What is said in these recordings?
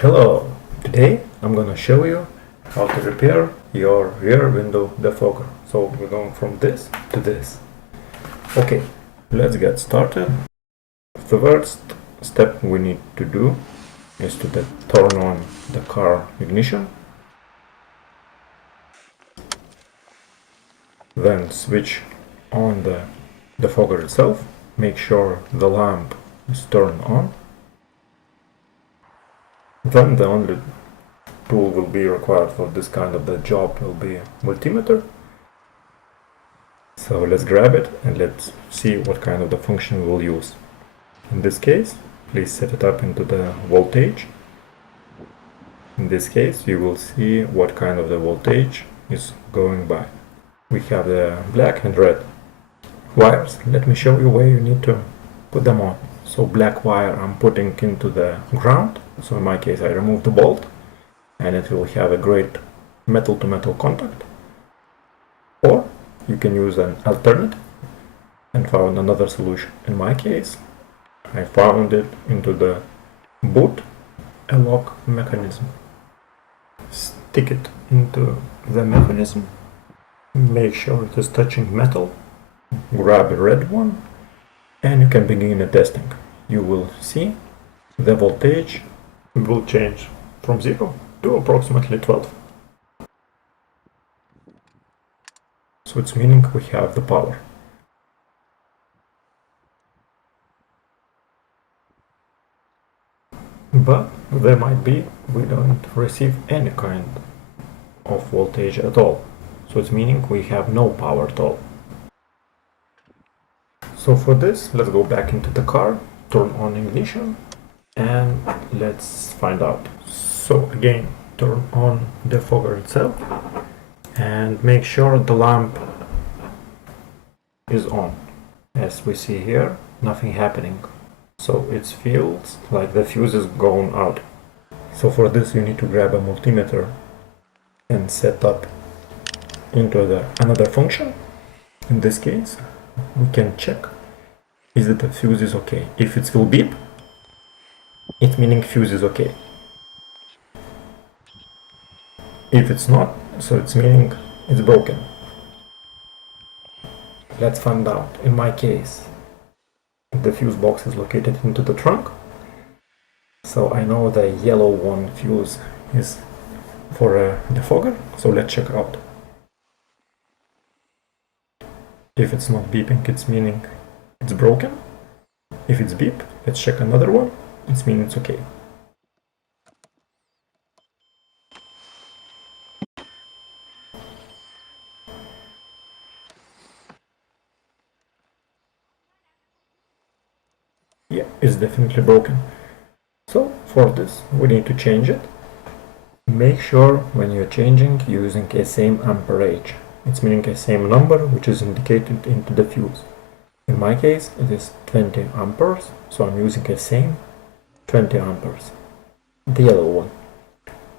Hello! Today I'm gonna show you how to repair your rear window defogger. So we're going from this to this. Okay, let's get started. The first step we need to do is to turn on the car ignition. Then switch on the defogger itself. Make sure the lamp is turned on. Then the only tool will be required for this kind of the job will be a multimeter. So let's grab it and let's see what kind of the function we'll use. In this case, please set it up into the voltage. In this case, you will see what kind of the voltage is going by. We have the black and red wires. Let me show you where you need to put them on. So black wire I'm putting into the ground. So in my case I remove the bolt and it will have a great metal to metal contact. Or you can use an alternative and found another solution. In my case I found it into the boot, a lock mechanism. Stick it into the mechanism, make sure it is touching metal, grab a red one, and you can begin the testing. You will see the voltage will change from 0 to approximately 12. So it's meaning we have the power. But there might be we don't receive any kind of voltage at all. So it's meaning we have no power at all. So for this, let's go back into the car, turn on ignition, and let's find out. So again, turn on the defogger itself and make sure the lamp is on. As we see here, nothing happening. So it feels like the fuse is going out. So for this you need to grab a multimeter and set up into another function. In this case, we can check is that the fuse is okay. If it will beep, it meaning fuse is okay. If it's not, so it's meaning it's broken. Let's find out. In my case, the fuse box is located into the trunk. So I know the yellow one fuse is for a defogger. So let's check out. If it's not beeping, it's meaning it's broken. If it's beep, let's check another one. It's meaning it's okay. Yeah, it's definitely broken. So for this, we need to change it. Make sure when you're changing, using a same amperage. It's meaning a same number which is indicated into the fuse. In my case, it is 20 amperes, so I'm using a same 20 amperes. The yellow one.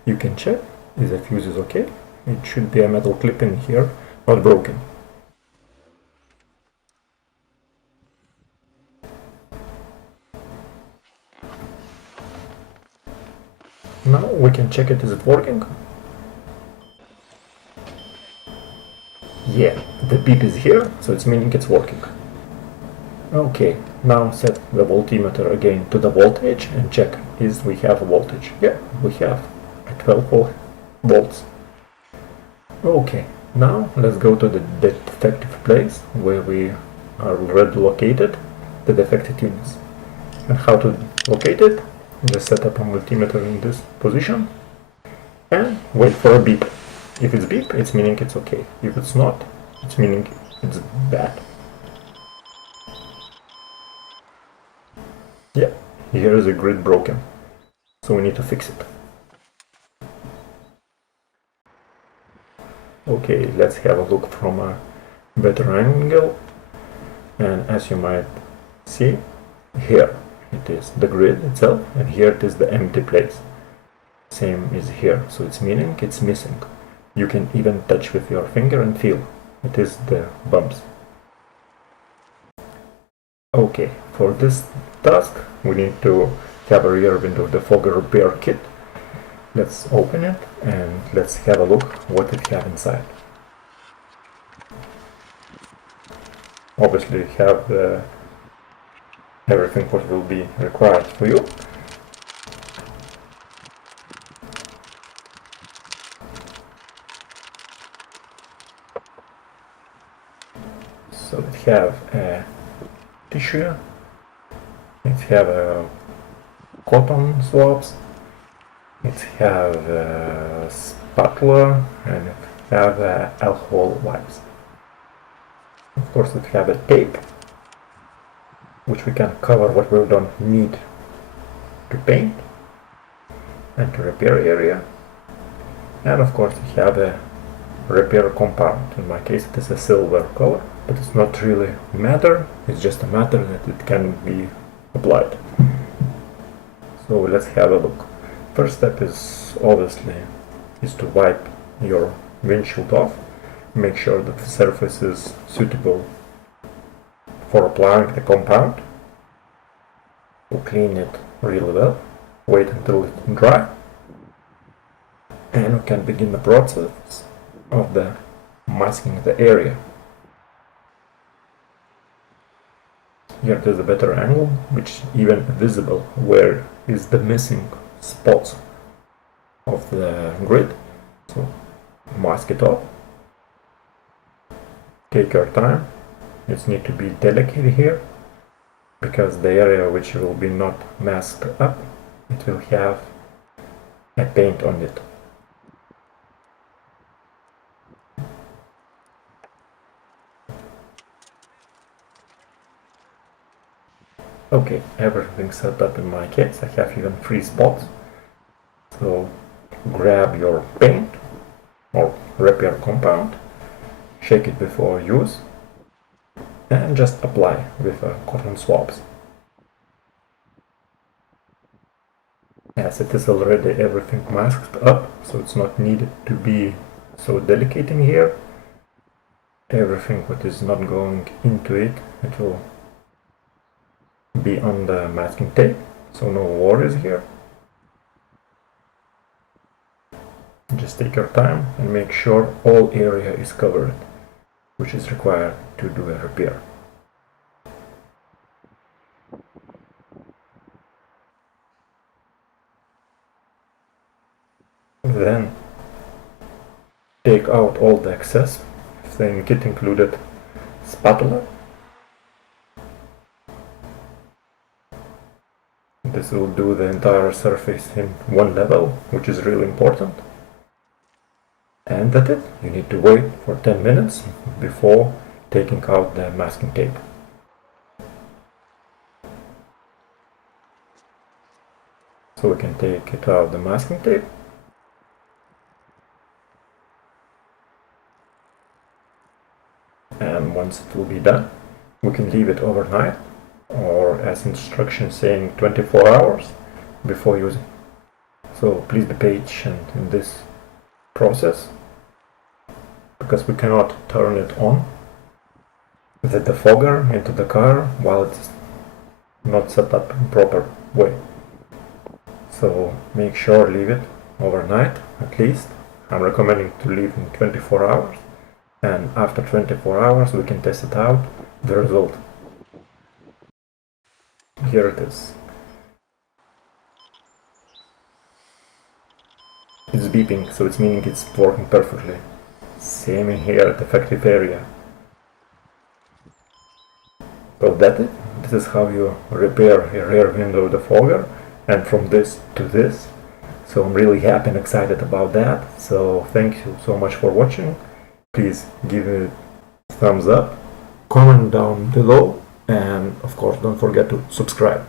You can check if the fuse is okay. It should be a metal clip in here, not broken. Now we can check it, is it working? Yeah, the beep is here, so it's meaning it's working. Okay, now set the voltmeter again to the voltage and check is we have a voltage. Yeah, we have a 12 volts. Okay, now let's go to the defective place where we are already located the defective units. And how to locate it? Just set up a multimeter in this position and wait for a beep. If it's beep, it's meaning it's okay. If it's not, it's meaning it's bad. Yeah, here is a grid broken, so we need to fix it. Okay, let's have a look from a better angle, and as you might see, here it is the grid itself, and here it is the empty place. Same is here, so it's meaning it's missing. You can even touch with your finger and feel it is the bumps. Okay, for this task we need to have a rear window defogger repair kit Let's open it and let's have a look what it have inside. Obviously you have everything what will be required for you. So it have a tissue, it have a cotton swabs, it have a spatula, and it have alcohol wipes. Of course it have a tape, which we can cover what we don't need to paint and to repair area. And of course we have a repair compound. In my case it is a silver color, but it's not really matter, it's just a matter that it can be applied. So let's have a look. First step is obviously to wipe your windshield off. Make sure that the surface is suitable for applying the compound. We'll clean it really well, wait until it's dry, and we can begin the process of the masking the area. Here there's a better angle, which even visible where is the missing spots of the grid. So mask it off. Take your time. It needs to be delicate here, because the area which will be not masked up, it will have a paint on it. Okay, everything set up in my case. I have even 3 spots. So grab your paint or repair compound, shake it before use, and just apply with cotton swabs. As it is already everything masked up, so it's not needed to be so delicate in here. Everything what is not going into it, it will be on the masking tape, so no worries here. Just take your time and make sure all area is covered, which is required to do a repair. Then take out all the excess. The kit included spatula. This will do the entire surface in one level, which is really important. And that's it. You need to wait for 10 minutes before taking out the masking tape. So we can take it out the masking tape. And once it will be done, we can leave it overnight, or as instructions saying 24 hours before using. So please be patient in this process, because we cannot turn it on with the defogger into the car while it's not set up in proper way. So make sure leave it overnight at least. I'm recommending to leave in 24 hours, and after 24 hours we can test it out, the result. Here it is. It's beeping, so it's meaning it's working perfectly. Same in here at effective area. So that's it. This is how you repair a rear window defogger, and from this to this. So I'm really happy and excited about that. So thank you so much for watching. Please give it a thumbs up, comment down below, and of course don't forget to subscribe.